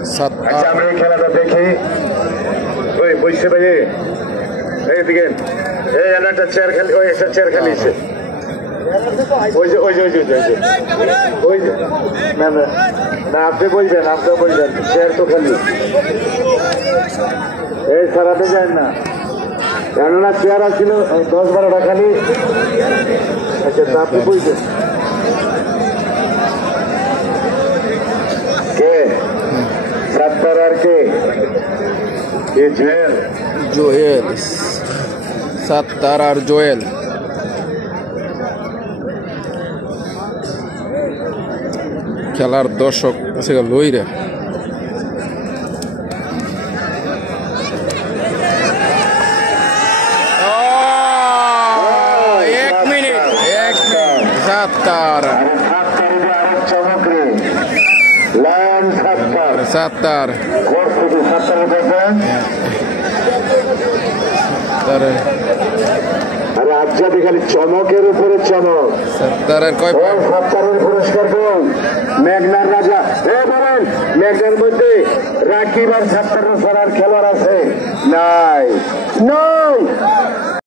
আচ্ছা আমরা এই খেলাটা দেখি। ওই বসে ভাই এইদিকে এই একটা চেয়ার খালি, ওই একটা চেয়ার খালি আছে। ওই যে ওই যে ওই যে ওই যে না না না, আপনি বলবেন, আপনি বলবেন, চেয়ার তো খালি। এই সারাতে যায় না, কেননা চেয়ার আসছিল 10-12টা খালি। আচ্ছা তা আপনি বলবেন কে সাত্তার আর কে জোয়েল? জোয়েল, সাত্তার আর জোয়েল। খেলার দর্শক আছে লইরা। এক মিনিট সাত্তার সাত্তার রাজ্জাদি খালি চমকের উপরে চমক। সাত্তারের কয় সাত্তারের পুরস্কার কোন? মেঘনার রাজা। বলেন মেঘনার মধ্যে রাকিব আর সাত্তারের ছাড়ার খেলোয়াড় আছে? নাই নাই।